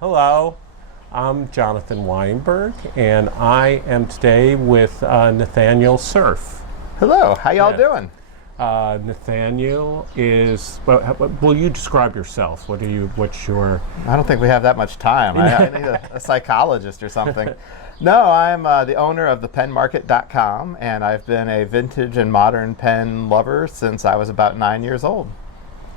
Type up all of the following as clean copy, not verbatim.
Hello, I'm Jonathan Weinberg, and I am today with Nathaniel Cerf. Hello, how y'all doing? Nathaniel is, will you describe yourself? What's your... I don't think we have that much time. I need a psychologist or something. No, I'm the owner of thepenmarket.com, and I've been a vintage and modern pen lover since I was about 9 years old.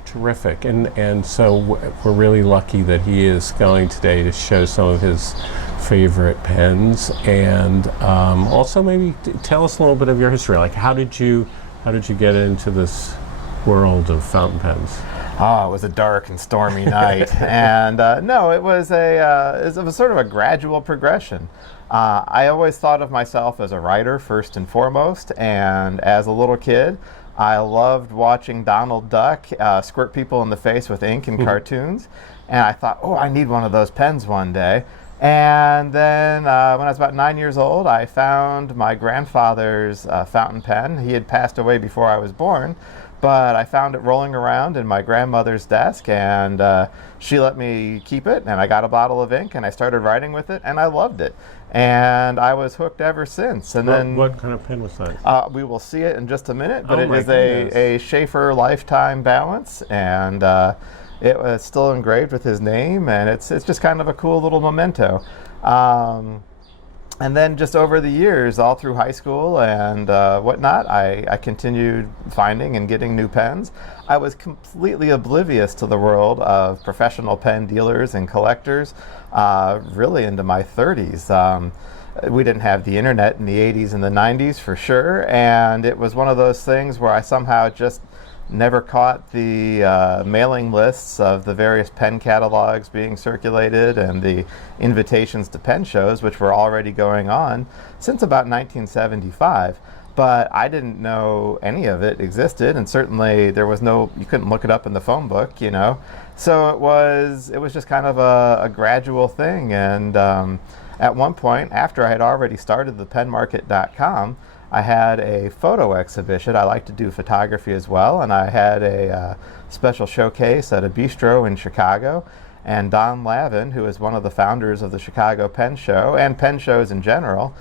Terrific, and so we're really lucky that he is going today to show some of his favorite pens, and also maybe tell us a little bit of your history. Like, how did you get into this world of fountain pens? Oh, it was a dark and stormy night, and no, it was sort of a gradual progression. I always thought of myself as a writer first and foremost, and as a little kid, I loved watching Donald Duck squirt people in the face with ink in cartoons, and I thought, oh, I need one of those pens one day. And then when I was about 9 years old, I found my grandfather's fountain pen. He had passed away before I was born, but I found it rolling around in my grandmother's desk, and she let me keep it, and I got a bottle of ink, and I started writing with it, and I loved it. And I was hooked ever since. And then, what kind of pen was that? We will see it in just a minute, but Oh, it my is goodness. a Sheaffer Lifetime Balance, and it was still engraved with his name, and it's just kind of a cool little memento. And then just over the years, all through high school and whatnot, I continued finding and getting new pens. I was completely oblivious to the world of professional pen dealers and collectors really into my 30s. We didn't have the internet in the 80s and the 90s for sure, and it was one of those things where I somehow just never caught the mailing lists of the various pen catalogs being circulated and the invitations to pen shows, which were already going on since about 1975. But I didn't know any of it existed, and certainly you couldn't look it up in the phone book, you know. So it was just kind of a gradual thing. And at one point, after I had already started the penmarket.com, I had a photo exhibition. I like to do photography as well, and I had a special showcase at a bistro in Chicago. And Don Lavin, who is one of the founders of the Chicago Pen Show and pen shows in general,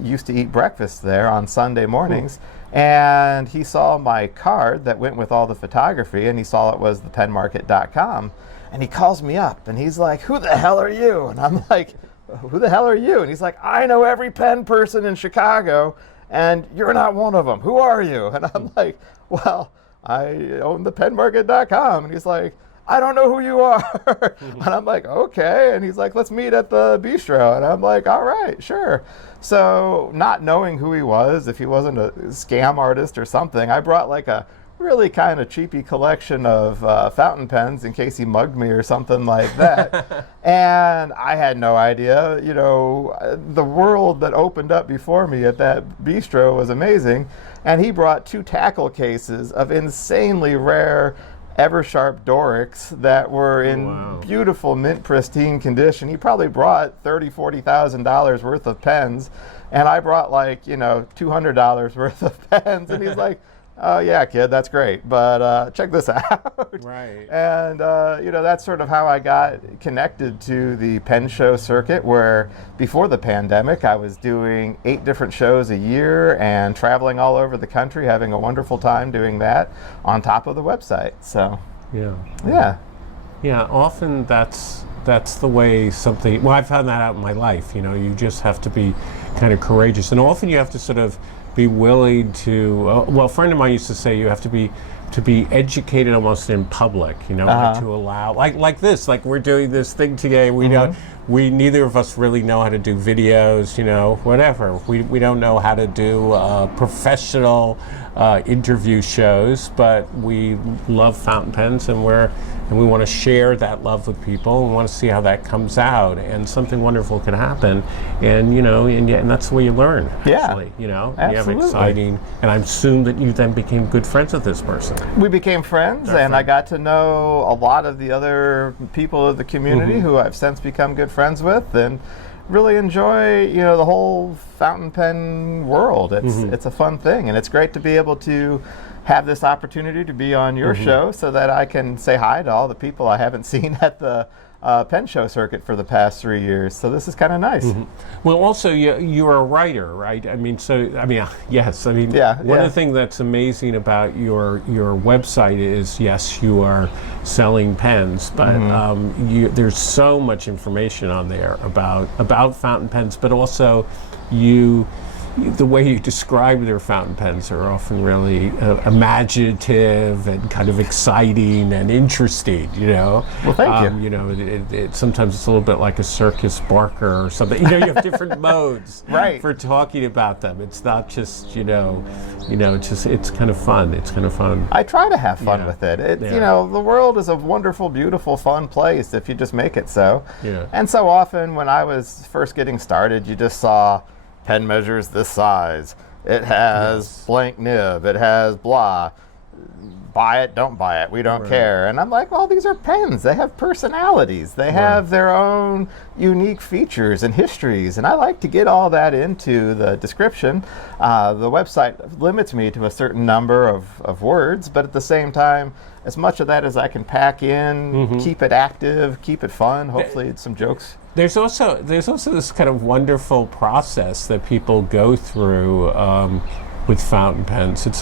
used to eat breakfast there on Sunday mornings. And he saw my card that went with all the photography, and he saw it was thepenmarket.com. And he calls me up, and he's like, "Who the hell are you?" And I'm like, "Who the hell are you?" And he's like, "I know every pen person in Chicago, and you're not one of them. Who are you?" And I'm like, "Well, I own the penmarket.com." And he's like, "I don't know who you are." And I'm like, "Okay." And he's like, "Let's meet at the bistro." And I'm like, "All right, sure." So not knowing who he was, if he wasn't a scam artist or something, I brought like a really kind of cheapy collection of fountain pens in case he mugged me or something like that. And I had no idea, you know, the world that opened up before me at that bistro was amazing. And he brought 2 tackle cases of insanely rare Eversharp Dorics that were in beautiful mint pristine condition. He probably brought $30,000-$40,000 worth of pens, and I brought like, you know, $200 worth of pens. And he's like, "Oh yeah, kid, that's great, but check this out." Right. And you know, that's sort of how I got connected to the pen show circuit, where before the pandemic I was doing 8 different shows a year and traveling all over the country, having a wonderful time doing that on top of the website. So yeah, often that's the way something, well, I've found that out in my life, you know. You just have to be kind of courageous, and often you have to sort of be willing to, well, a friend of mine used to say you have to be educated almost in public, you know, like to allow, like this, like we're doing this thing today. We neither of us really know how to do videos, you know, whatever. We don't know how to do professional interview shows, but we love fountain pens, and we want to share that love with people, and want to see how that comes out, and something wonderful can happen, and you know, and that's the way you learn. Actually, you know, absolutely. You have exciting, and I assume that you then became good friends with this person. We became friends, and I got to know a lot of the other people of the community who I've since become good friends with, and really enjoy, you know, the whole fountain pen world. It's a fun thing, and it's great to be able to have this opportunity to be on your show so that I can say hi to all the people I haven't seen at the pen show circuit for the past 3 years, so this is kind of nice. Well, also you're a writer, right? I mean, yes. I mean, one of the things that's amazing about your website is, yes, you are selling pens, but there's so much information on there about fountain pens, but also the way you describe their fountain pens are often really imaginative and kind of exciting and interesting, you know. Well, thank you. You know, sometimes it's a little bit like a circus barker or something. You know, you have different modes for talking about them. It's not just, it's kind of fun. It's kind of fun. I try to have fun with it. You know, the world is a wonderful, beautiful, fun place if you just make it so. Yeah. And so often when I was first getting started, you just saw pen measures this size. It has blank nib. It has blah. Buy it, don't buy it. We don't care. And I'm like, well, these are pens. They have personalities. They have their own unique features and histories. And I like to get all that into the description. The website limits me to a certain number of words, but at the same time, as much of that as I can pack in, keep it active, keep it fun. Hopefully, it's some jokes. There's also this kind of wonderful process that people go through with fountain pens. It's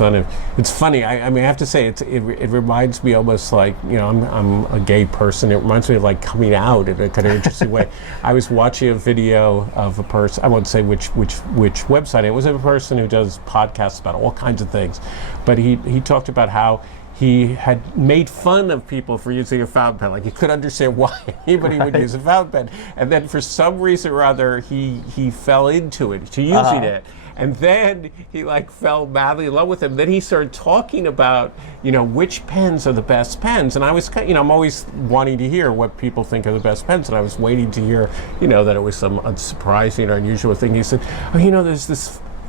funny. I mean, I have to say, it reminds me almost like, I'm a gay person. It reminds me of like coming out in a kind of interesting way. I was watching a video of a person. I won't say which website. It was a person who does podcasts about all kinds of things, but he talked about how he had made fun of people for using a fountain pen. Like, he couldn't understand why anybody would use a fountain pen. And then for some reason or other, he fell into it, to using it. And then he fell madly in love with him. Then he started talking about, which pens are the best pens. And I was, I'm always wanting to hear what people think are the best pens. And I was waiting to hear, that it was some unsurprising or unusual thing. He said, there's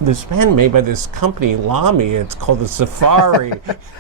this pen made by this company, Lamy. It's called the Safari.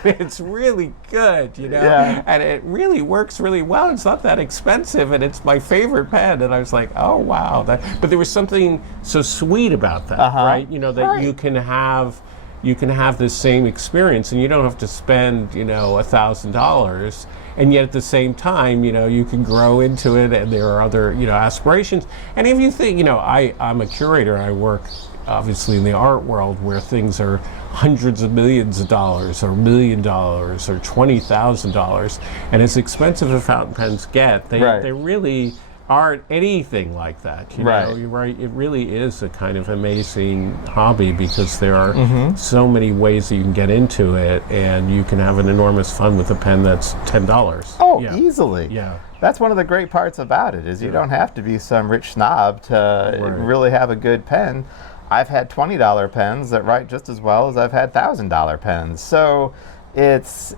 It's really good, and it really works really well. It's not that expensive, and it's my favorite pen. And I was like, oh wow! But there was something so sweet about that, right? That you can have the same experience, and you don't have to spend $1,000. And yet at the same time, you can grow into it, and there are other aspirations. And if you think, I'm a curator. I work obviously in the art world where things are hundreds of millions of dollars or $1 million or $20,000, and as expensive as fountain pens get, they really aren't anything like that. You're right. It really is a kind of amazing hobby because there are so many ways that you can get into it, and you can have an enormous fun with a pen that's $10. Oh, easily. Yeah. That's one of the great parts about it is you don't have to be some rich snob to really have a good pen. I've had $20 pens that write just as well as I've had $1,000 pens. So it's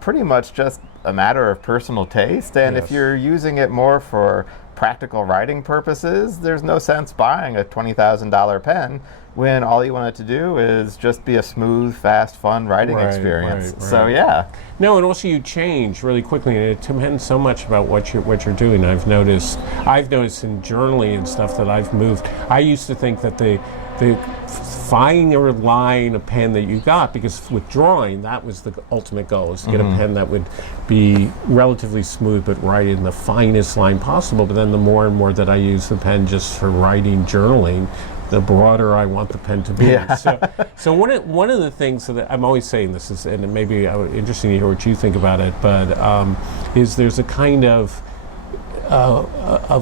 pretty much just a matter of personal taste. And if you're using it more for practical writing purposes, there's no sense buying a $20,000 pen when all you want it to do is just be a smooth, fast, fun writing experience. So No, and also you change really quickly, and it depends so much about what you're doing. I've noticed in journaling and stuff that I've moved. I used to think that the finer line a pen that you got, because with drawing, that was the ultimate goal, is to get a pen that would be relatively smooth but write in the finest line possible. But then the more and more that I use the pen just for writing, journaling, the broader I want the pen to be. So one of the things that I'm always saying this is, and maybe interesting to hear what you think about it, but is there's a kind of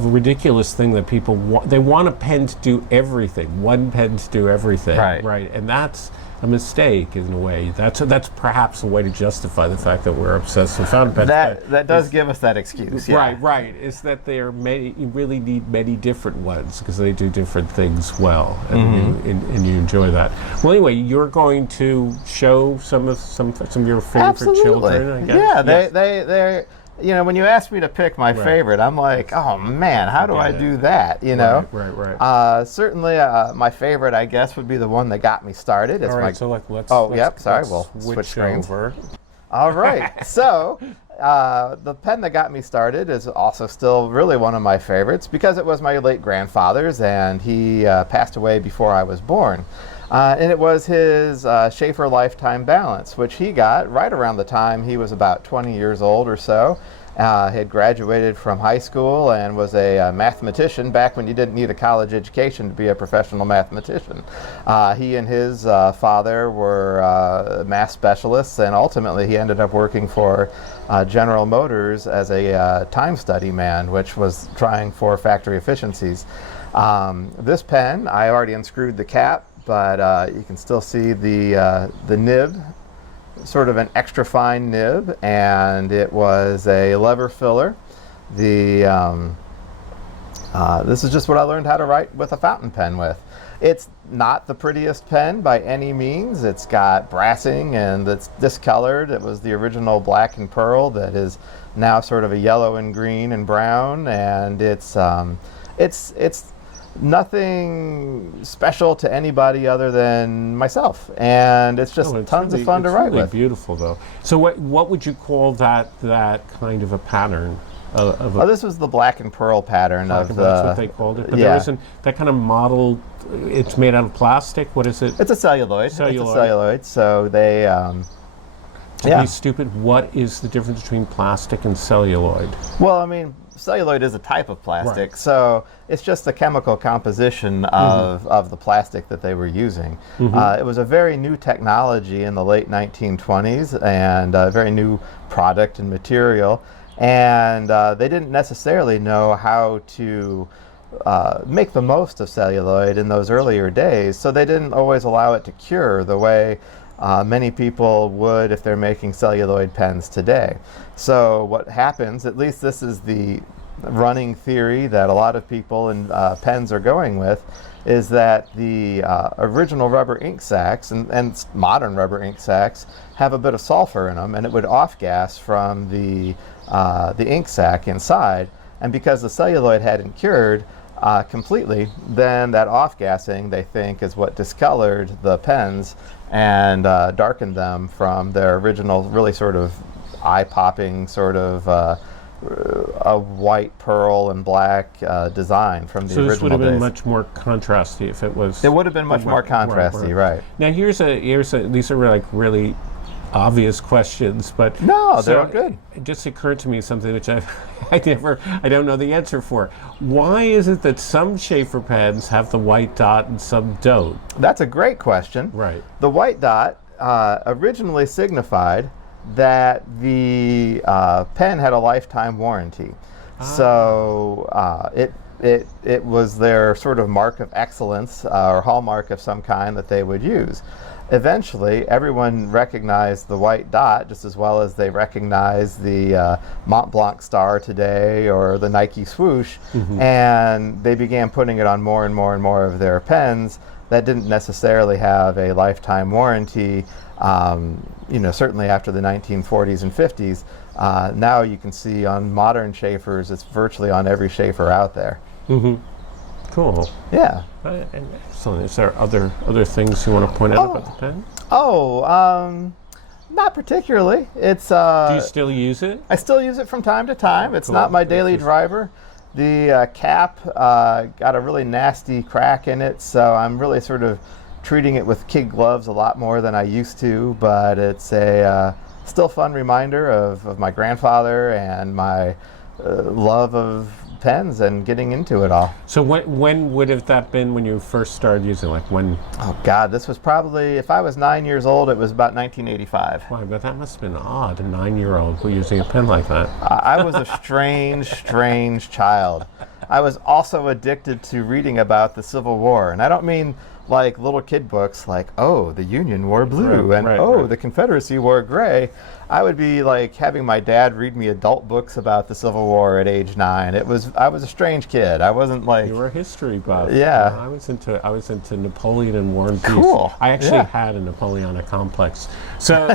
ridiculous thing that people want. They want a pen to do everything, one pen to do everything, right? And that's a mistake in a way. That's perhaps a way to justify the fact that we're obsessed with fountain pens. That does give us that excuse. Right. Is that you really need many different ones because they do different things well, and you enjoy that. Well, anyway, you're going to show some of your favorite children, I guess. They're when you ask me to pick my favorite, I'm like, oh man, how do I do that? Right. Certainly, my favorite, I guess, would be the one that got me started. It's let's. We'll switch screens. All right. So, the pen that got me started is also still really one of my favorites because it was my late grandfather's, and he passed away before I was born. And it was his Sheaffer Lifetime Balance, which he got right around the time he was about 20 years old or so. Had graduated from high school and was a mathematician back when you didn't need a college education to be a professional mathematician. He and his father were math specialists, and ultimately he ended up working for General Motors as a time study man, which was trying for factory efficiencies. This pen, I already unscrewed the cap, but you can still see the nib, sort of an extra fine nib, and it was a lever filler. This is just what I learned how to write with a fountain pen with. It's not the prettiest pen by any means. It's got brassing and it's discolored. It was the original black and pearl that is now sort of a yellow and green and brown, and it's nothing special to anybody other than myself, and it's just tons of fun to write with. It's really beautiful, though. So what would you call that kind of a pattern? This was the black and pearl pattern of the. That's what they called it. But yeah. There isn't that kind of model. It's made out of plastic. What is it? It's a celluloid. It's a celluloid. So they. To be stupid, what is the difference between plastic and celluloid? Well, I mean, celluloid is a type of plastic, right. So it's just the chemical composition of the plastic that they were using. It was a very new technology in the late 1920s and a very new product and material, and they didn't necessarily know how to make the most of celluloid in those earlier days, so they didn't always allow it to cure the way many people would if they're making celluloid pens today. So what happens, at least this is the running theory that a lot of people in pens are going with, is that the original rubber ink sacs and modern rubber ink sacs have a bit of sulfur in them, and it would off-gas from the ink sac inside. And because the celluloid hadn't cured completely, then that off-gassing, they think, is what discolored the pens and darkened them from their original, really sort of eye-popping sort of a white, pearl, and black design from the original days. So this would have been much more contrasty if it was. It would have been much more contrasty, right? Now here's these are like really obvious questions, but no, they're all good. It just occurred to me something which I don't know the answer for. Why is it that some Sheaffer pens have the white dot and some don't? That's a great question. Right. The white dot originally signified that the pen had a lifetime warranty. So it was their sort of mark of excellence or hallmark of some kind that they would use. Eventually, everyone recognized the white dot just as well as they recognize the Mont Blanc star today or the Nike swoosh, and they began putting it on more and more and more of their pens that didn't necessarily have a lifetime warranty. Certainly after the 1940s and 50s, now you can see on modern Sheaffers, it's virtually on every Sheaffer out there. Cool. Yeah. Excellent. Is there other things you want to point out about the pen? Not particularly. It's. Do you still use it? I still use it from time to time. It's not my daily driver. The cap got a really nasty crack in it, so I'm really sort of treating it with kid gloves a lot more than I used to, but it's a still fun reminder of my grandfather and my love of pens and getting into it all. So when would have that been when you first started using, like when? Oh God, this was probably, if I was 9 years old, it was about 1985. Why, but that must have been odd, a 9-year-old using a pen like that. I was a strange child. I was also addicted to reading about the Civil War, and I don't mean like little kid books like, oh, the Union wore blue, the Confederacy wore gray. I would be like having my dad read me adult books about the Civil War at age 9. I was a strange kid. I wasn't like. You were a history buff. Yeah. I was into Napoleon and War and Peace. Cool. I actually had a Napoleonic complex. So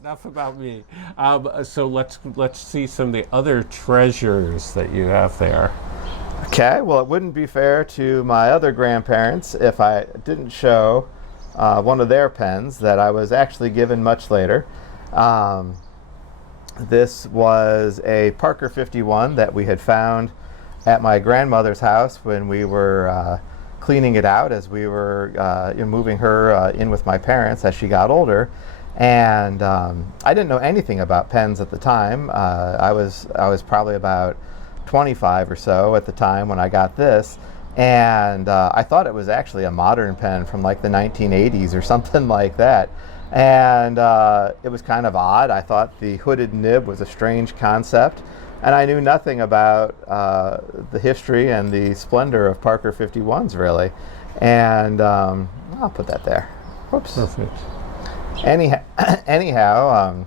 enough about me. So let's see some of the other treasures that you have there. Okay, well, it wouldn't be fair to my other grandparents if I didn't show one of their pens that I was actually given much later. This was a Parker 51 that we had found at my grandmother's house when we were cleaning it out as we were moving her in with my parents as she got older. And I didn't know anything about pens at the time. I was probably about 25 or so at the time when I got this, and I thought it was actually a modern pen from like the 1980s or something like that. And it was kind of odd. I thought the hooded nib was a strange concept, and I knew nothing about the history and the splendor of Parker 51s, really. And I'll put that there. Whoops. Perfect. Anyhow,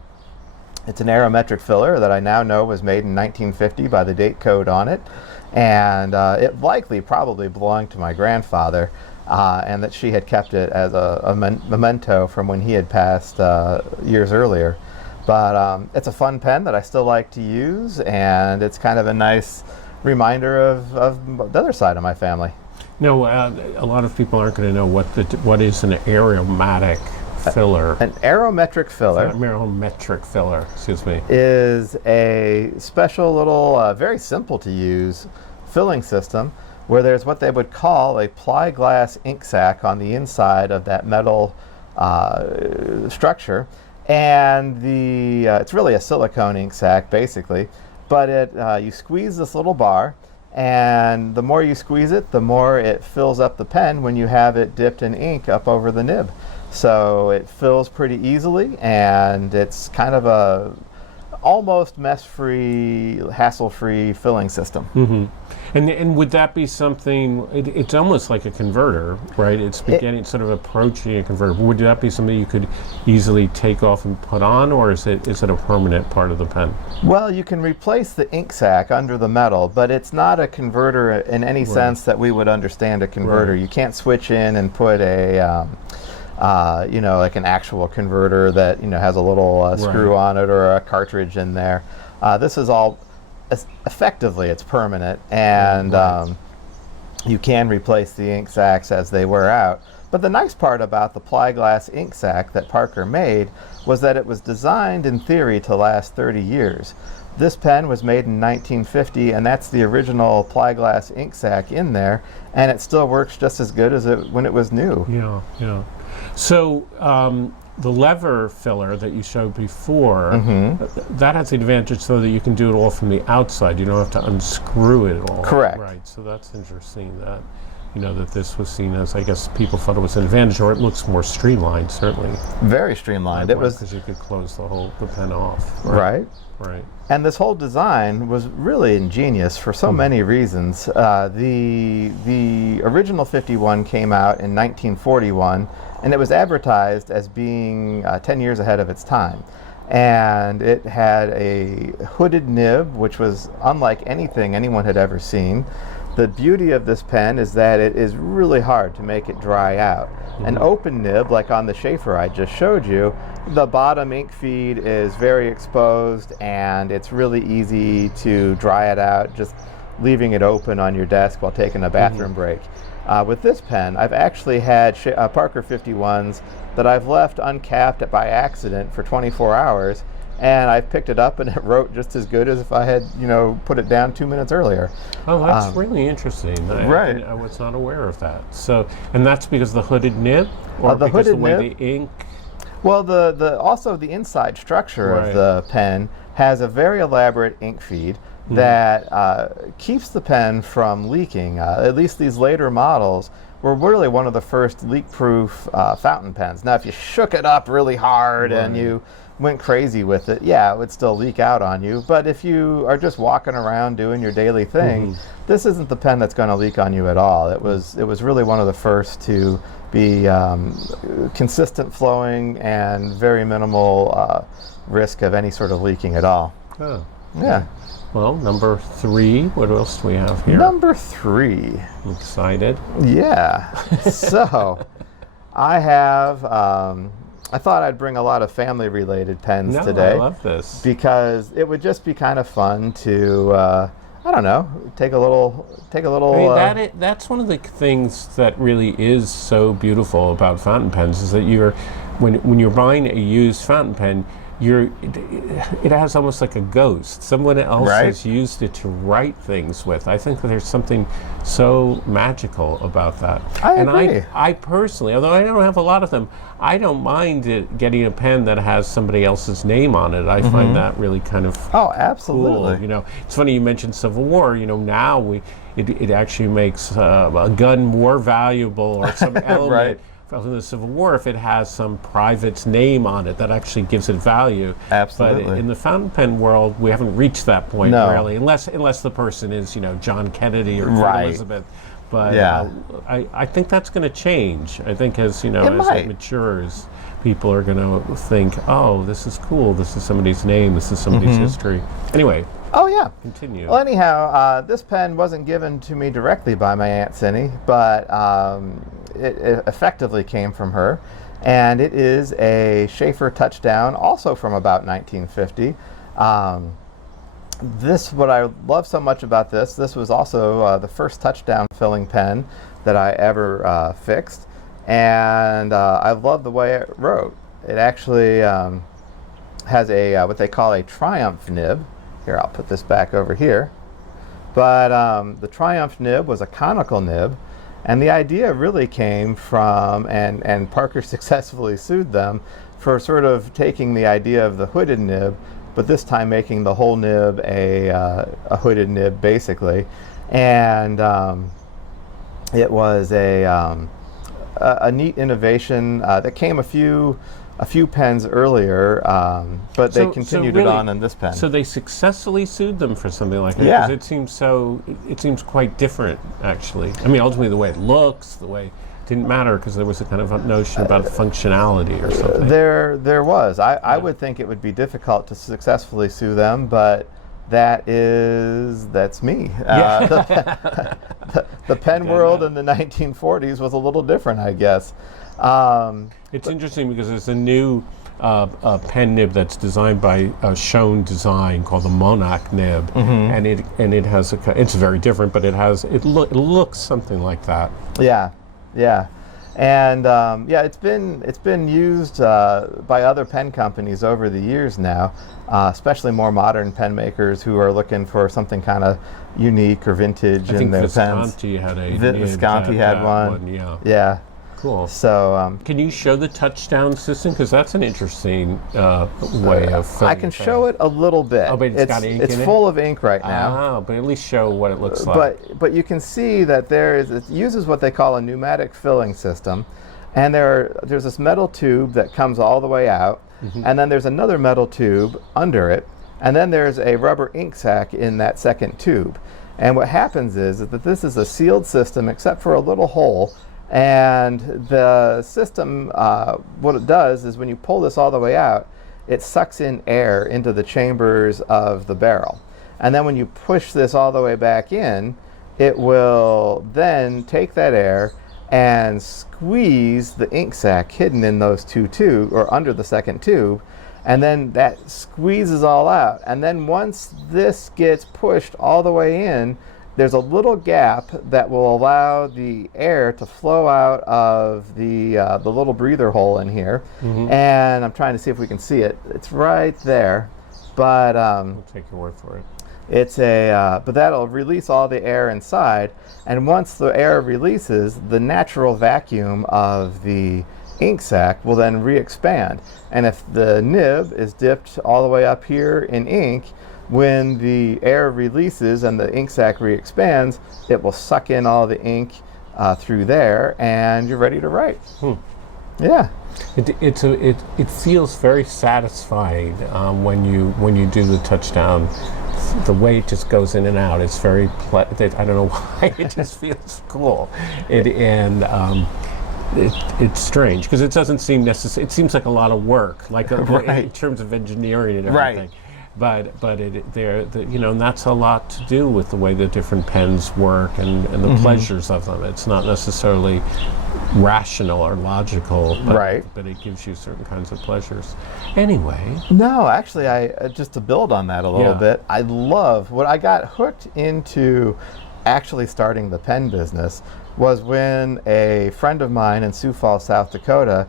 it's an aerometric filler that I now know was made in 1950 by the date code on it, and it probably belonged to my grandfather, and that she had kept it as a memento from when he had passed years earlier. But it's a fun pen that I still like to use, and it's kind of a nice reminder of the other side of my family. No, a lot of people aren't going to know what is an aromatic filler. An aerometric filler. Aerometric filler, excuse me. Is a special little, very simple to use filling system where there's what they would call a ply-glass ink sac on the inside of that metal structure. And it's really a silicone ink sac, basically. But you squeeze this little bar, and the more you squeeze it, the more it fills up the pen when you have it dipped in ink up over the nib. So it fills pretty easily, and it's kind of a almost mess-free, hassle-free filling system. Mm-hmm. And would that be something? It's almost like a converter, right? It's sort of approaching a converter. Would that be something you could easily take off and put on, or is it a permanent part of the pen? Well, you can replace the ink sac under the metal, but it's not a converter in any sense that we would understand a converter. Right. You can't switch in and put a like an actual converter that has a little screw on it or a cartridge in there. This is all effectively it's permanent, and you can replace the ink sacs as they wear out. But the nice part about the ply-glass ink sac that Parker made was that it was designed in theory to last 30 years. This pen was made in 1950, and that's the original ply-glass ink sac in there, and it still works just as good as when it was new. Yeah. So the lever filler that you showed before, that has the advantage so that you can do it all from the outside. You don't have to unscrew it all. Correct. Right. So that's interesting that that this was seen as, I guess people thought it was an advantage, or it looks more streamlined, certainly. Very streamlined. It was because you could close the pen off. Right. And this whole design was really ingenious for so many reasons. The original 51 came out in 1941, and it was advertised as being 10 years ahead of its time. And it had a hooded nib, which was unlike anything anyone had ever seen. The beauty of this pen is that it is really hard to make it dry out. An open nib, like on the Sheaffer I just showed you, the bottom ink feed is very exposed, and it's really easy to dry it out, just leaving it open on your desk while taking a bathroom break. With this pen, I've actually had Parker 51s that I've left uncapped by accident for 24 hours, and I picked it up and it wrote just as good as if I had, put it down 2 minutes earlier. Oh, that's really interesting. I was not aware of that. So, and that's because the hooded nib, or the because hooded the way nib, the ink? Well, also the inside structure of the pen has a very elaborate ink feed that keeps the pen from leaking. At least these later models were really one of the first leak-proof fountain pens. Now, if you shook it up really hard and you went crazy with it, it would still leak out on you. But if you are just walking around doing your daily thing, this isn't the pen that's going to leak on you at all. It was really one of the first to be consistent flowing and very minimal risk of any sort of leaking at all. Oh. Yeah. Well, number 3, what else do we have here? Number 3. I'm excited. Yeah. So, I have, I thought I'd bring a lot of family-related pens today. I love this. Because it would just be kind of fun to, I don't know, take a little. I mean, that's one of the things that really is so beautiful about fountain pens is that when you're buying a used fountain pen, it has almost like a ghost. Someone else Right. has used it to write things with. I think that there's something so magical about that. I and agree. I personally, although I don't have a lot of them, I don't mind getting a pen that has somebody else's name on it. I find that really kind of Oh, absolutely. cool. You know, it's funny you mentioned Civil War. You know, now it actually makes a gun more valuable, or some element Right. from the Civil War if it has some private's name on it. That actually gives it value. Absolutely. But in the fountain pen world, we haven't reached that point No. really, unless the person is, you know, John Kennedy or Queen Right. Elizabeth. But Yeah. I think that's going to change. I think as It as might. it matures, people are going to think, oh, this is cool. This is somebody's name. This is somebody's history. Anyway, Oh, yeah. continue. Well, anyhow, this pen wasn't given to me directly by my Aunt Cindy, but it effectively came from her. And it is a Sheaffer Touchdown, also from about 1950. What I love so much about this was also the first touchdown filling pen that I ever fixed. And I love the way it wrote. It actually has a what they call a Triumph nib. Here, I'll put this back over here. But the Triumph nib was a conical nib, and the idea really came from, and Parker successfully sued them for sort of taking the idea of the hooded nib, but this time making the whole nib a hooded nib, basically. And it was a neat innovation that came a few pens earlier, but they continued really, it on in this pen. So they successfully sued them for something like that. Yeah. Because it seems quite different, actually. I mean, ultimately the way it looks, the way it didn't matter because there was a kind of a notion about functionality or something. There was. I would think it would be difficult to successfully sue them, but that's me. The pen world in the 1940s was a little different, I guess. It's interesting because there's a new pen nib that's designed by Schoen Design called the Monarch nib, and it has it's very different, but it looks something like that. Yeah, and it's been used by other pen companies over the years now, especially more modern pen makers who are looking for something kind of unique or vintage in their pens. Visconti had a nib Visconti had that one. Yeah. Cool. So can you show the touchdown system? Because that's an interesting way of filling I can show it a little bit. Oh, but it's got ink It's in it? full of ink right now. Oh, but at least show what it looks like. But you can see that it uses what they call a pneumatic filling system, and there's this metal tube that comes all the way out, and then there's another metal tube under it, and then there's a rubber ink sac in that second tube. And what happens is that this is a sealed system except for a little hole. And the system, what it does is when you pull this all the way out, it sucks in air into the chambers of the barrel. And then when you push this all the way back in, it will then take that air and squeeze the ink sac hidden in those two tubes, or under the second tube, and then that squeezes all out. And then once this gets pushed all the way in, there's a little gap that will allow the air to flow out of the little breather hole in here. And I'm trying to see if we can see it. It's right there, but I'll take your word for it. but that'll release all the air inside. And once the air releases, the natural vacuum of the ink sac will then re-expand. And if the nib is dipped all the way up here in ink, when the air releases and the ink sac re-expands, it will suck in all the ink through there, and you're ready to write. Yeah. It feels very satisfying when you do the touchdown. The way it just goes in and out, it's very I don't know why, it just feels cool. It's strange because it doesn't seem necessary. It seems like a lot of work, in terms of engineering and everything. Right. But and that's a lot to do with the way the different pens work and the pleasures of them. It's not necessarily rational or logical, but it gives you certain kinds of pleasures. Anyway. No, actually, just to build on that a little Yeah. bit, I love what I got hooked into actually starting the pen business was when a friend of mine in Sioux Falls, South Dakota,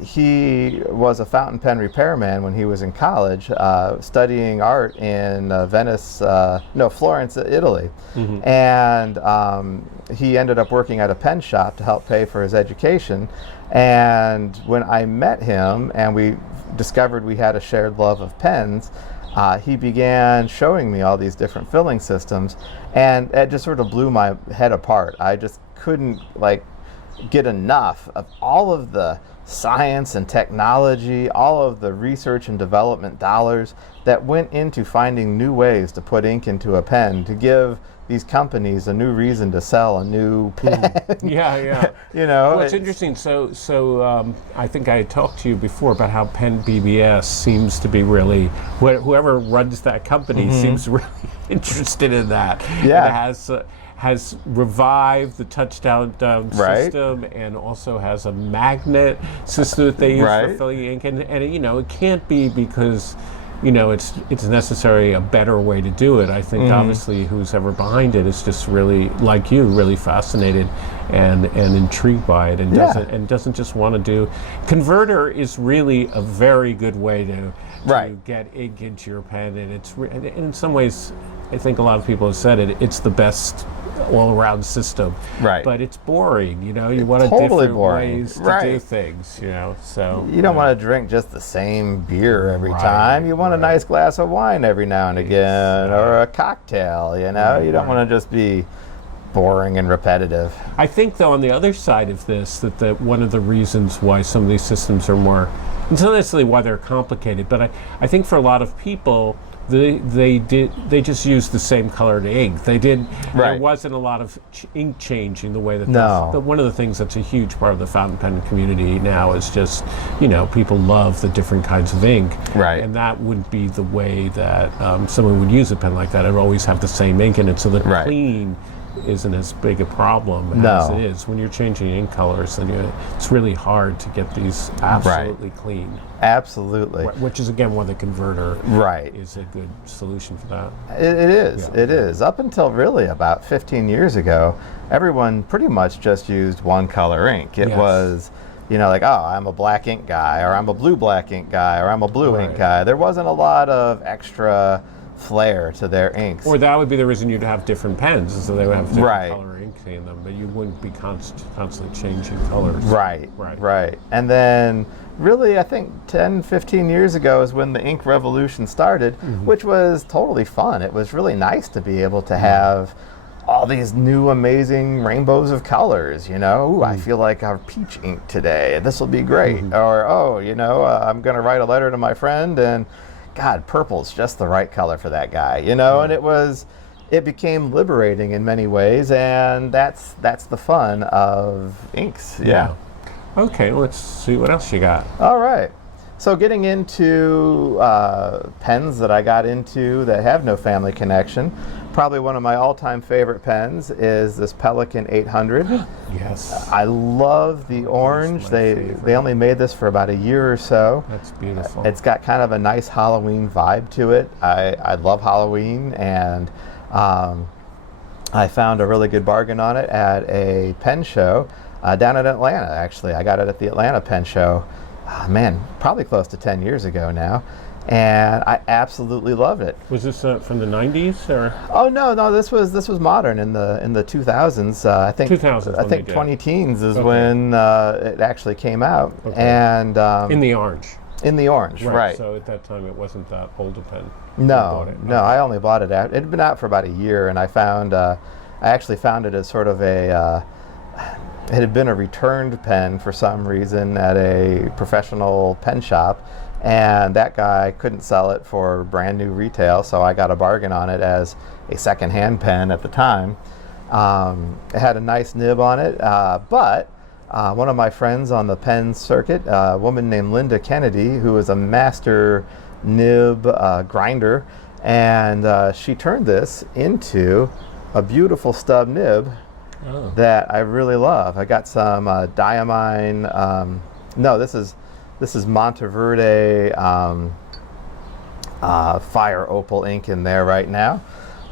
He was a fountain pen repairman when he was in college, studying art in Florence, Italy. And he ended up working at a pen shop to help pay for his education. And when I met him and we discovered we had a shared love of pens, he began showing me all these different filling systems, and it just sort of blew my head apart. I just couldn't get enough of all of the science and technology, all of the research and development dollars that went into finding new ways to put ink into a pen to give these companies a new reason to sell a new pen. Yeah. Well, it's interesting. So I think I had talked to you before about how Pen BBS seems to be really, whoever runs that company seems really interested in that. Yeah. It has revived the touchdown system, and also has a magnet system that they use for filling ink. And it can't be because it's necessarily a better way to do it. I think obviously who's ever behind it is just really, like you, really fascinated and intrigued by it, and doesn't just want to do. Converter is really a very good way to get ink into your pen, and in some ways, I think a lot of people have said it's the best all-around system. Right. But it's boring, you want totally different ways to do things, so. You don't want to drink just the same beer every time. You want a nice glass of wine every now and again, or a cocktail, you don't want to just be boring and repetitive. I think, though, on the other side of this, that one of the reasons why some of these systems are more, it's not necessarily why they're complicated, but I think for a lot of people, they just used the same colored ink. There wasn't a lot of ink changing the way that one of the things that's a huge part of the fountain pen community now is just people love the different kinds of ink, and that wouldn't be the way that someone would use a pen like that. It would always have the same ink in it, so the clean isn't as big a problem as it is when you're changing ink colors. Then it's really hard to get these absolutely clean. Absolutely. Which is, again, why the converter is a good solution for that. It is. Yeah. It is. Up until really about 15 years ago, everyone pretty much just used one color ink. It was, I'm a black ink guy, or I'm a blue black ink guy, or I'm a blue ink guy. There wasn't a lot of extra flair to their inks. Or that would be the reason you'd have different pens, so they would have different color ink in them, but you wouldn't be constantly changing colors. Right. And then really, I think 10, 15 years ago is when the ink revolution started, which was totally fun. It was really nice to be able to have all these new amazing rainbows of colors, I feel like our peach ink today. This will be great. Or, I'm going to write a letter to my friend, and God, purple's just the right color for that guy, and it became liberating in many ways, and that's the fun of inks. Yeah. Okay, let's see what else you got. All right. So getting into pens that I got into that have no family connection, probably one of my all-time favorite pens is this Pelikan 800. Yes. I love the orange. They only made this for about a year or so. That's beautiful. It's got kind of a nice Halloween vibe to it. I love Halloween, and I found a really good bargain on it at a pen show down in Atlanta, actually. I got it at the Atlanta Pen Show, probably close to 10 years ago now. And I absolutely loved it. Was this from the 90s, or? Oh no, this was modern in the 2000s. I think 2000s. I think 20 teens is when it actually came out. Okay. And in the orange. In the orange, right. So at that time, it wasn't that old a pen. No, I only bought it out. It had been out for about a year, and I actually found it as sort of it had been a returned pen for some reason at a professional pen shop, and that guy couldn't sell it for brand new retail, so I got a bargain on it as a second-hand pen at the time. It had a nice nib on it, but one of my friends on the pen circuit, a woman named Linda Kennedy, who was a master nib grinder, and she turned this into a beautiful stub nib that I really love. I got some diamine. This is Monteverde Fire Opal ink in there right now.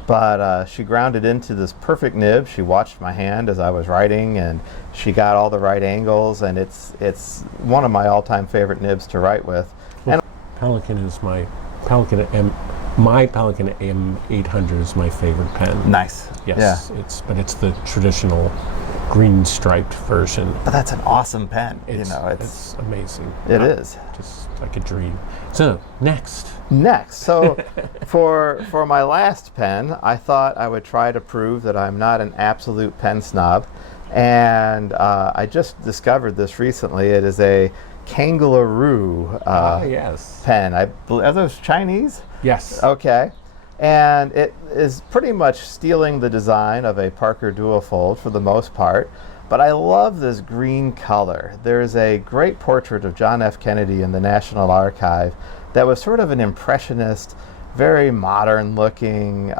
But she ground it into this perfect nib. She watched my hand as I was writing, and she got all the right angles, and it's one of my all-time favorite nibs to write with. Well, Pelikan is my Pelikan M800 is my favorite pen. Nice. Yes, Yeah. it's the traditional green striped version. But that's an awesome pen. It's amazing. It is. Just like a dream. So next. So for my last pen, I thought I would try to prove that I'm not an absolute pen snob, and I just discovered this recently. It is a Kaigelu yes. pen. Are those Chinese? Yes. Okay. And it is pretty much stealing the design of a Parker Duofold for the most part, but I love this green color. There's a great portrait of John F. Kennedy in the National Archive that was sort of an impressionist, very modern looking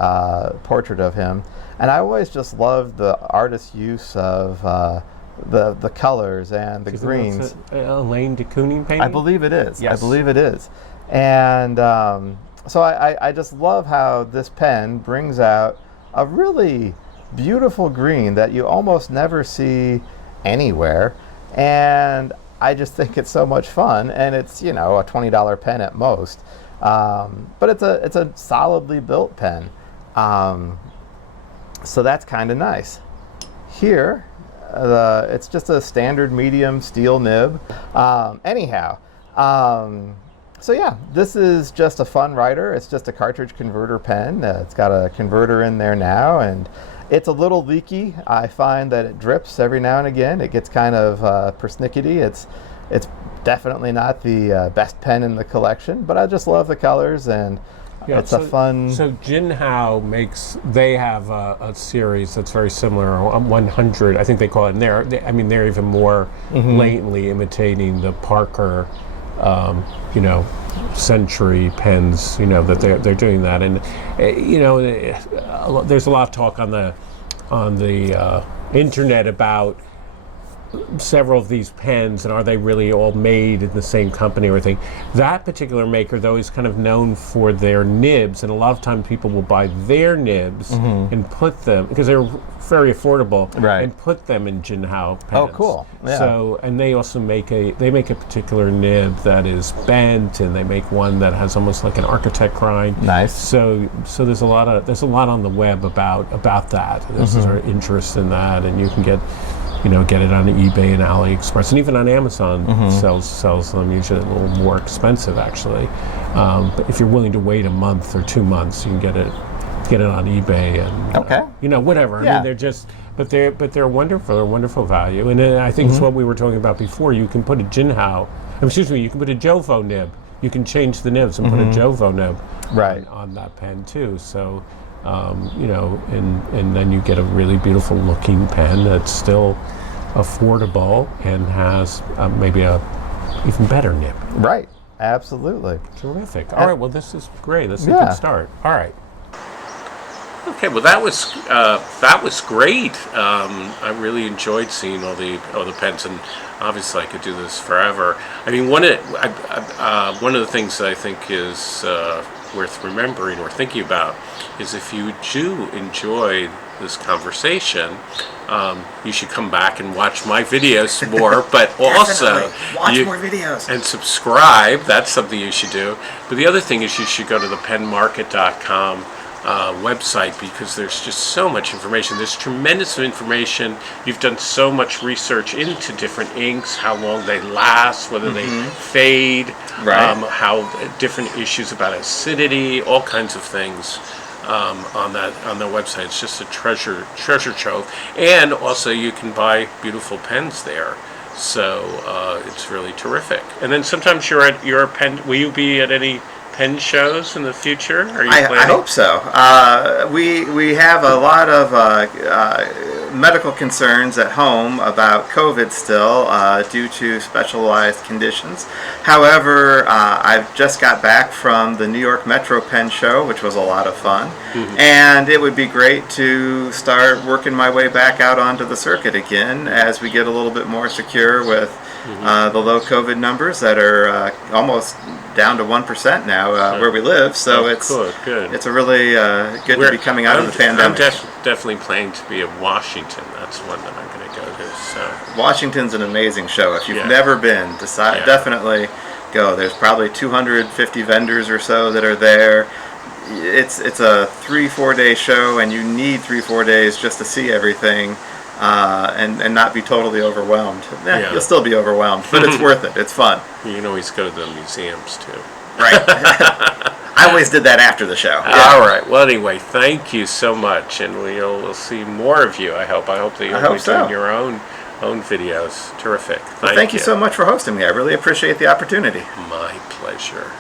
portrait of him. And I always just loved the artist's use of the colors and the greens. A Elaine de Kooning painting? I believe it is. Yes. I believe it is. And so I just love how this pen brings out a really beautiful green that you almost never see anywhere. And I just think it's so much fun, and it's, a $20 pen at most. But it's a solidly built pen. So that's kind of nice. Here, it's just a standard medium steel nib. So yeah, this is just a fun writer. It's just a cartridge converter pen. It's got a converter in there now, and it's a little leaky. I find that it drips every now and again. It gets kind of persnickety. It's definitely not the best pen in the collection, but I just love the colors, and it's a fun... So Jinhao they have a series that's very similar, 100, I think they call it, and they're even more blatantly imitating the Parker Century pens, that they're doing that. And there's a lot of talk on the internet about several of these pens, and are they really all made in the same company or anything. That particular maker, though, is kind of known for their nibs, and a lot of times people will buy their nibs and put them, because they're very affordable, and put them in Jinhao pens. Oh, cool. Yeah. So, and they also make a particular nib that is bent, and they make one that has almost like an architect grind. Nice. So there's a lot on the web about that. There's sort of interest in that, and you can get it on eBay and AliExpress, and even on Amazon sells them, usually a little more expensive actually. But if you're willing to wait a month or 2 months, you can get it on eBay and whatever. Yeah. I mean, they're wonderful. They're wonderful value, and I think it's what we were talking about before. You can put a you can put a Jovo nib. You can change the nibs and put a Jovo nib on that pen too. So. And then you get a really beautiful looking pen that's still affordable and has maybe a even better nib. Right. Absolutely. Terrific. All right. Well, this is great. This is a good start. All right. Okay. Well, that was great. I really enjoyed seeing all the pens, and obviously I could do this forever. I mean, one of the things that I think is worth remembering or thinking about is, if you do enjoy this conversation, you should come back and watch my videos more, but also watch more videos and subscribe. That's something you should do. But the other thing is, you should go to the penmarket.com website, because there's just so much information. There's tremendous information. You've done so much research into different inks, how long they last, whether they fade, how different issues about acidity, all kinds of things on their website. It's just a treasure trove. And also you can buy beautiful pens there. So it's really terrific. And then sometimes you're a pen. Will you be at any pen shows in the future? Are you planning? I hope so. We have a lot of medical concerns that home about COVID still due to specialized conditions. However, I've just got back from the New York Metro Pen Show, which was a lot of fun. And it would be great to start working my way back out onto the circuit again as we get a little bit more secure with the low COVID numbers that are almost down to 1% now where we live. So it's good. It's a really good to be coming out of the pandemic. I'm definitely planning to be in Washington. That's one that I'm going to go to. So Washington's an amazing show. If you've never been, definitely go. There's probably 250 vendors or so that are there. It's a 3-4 day show, and you need 3-4 days just to see everything. And not be totally overwhelmed. You'll still be overwhelmed, but it's worth it. It's fun. You can always go to the museums too. Right. I always did that after the show. All right. Well, anyway, thank you so much, and we'll see more of you. I hope that you'll be doing your own videos. Terrific. Thank you so much for hosting me. I really appreciate the opportunity. My pleasure.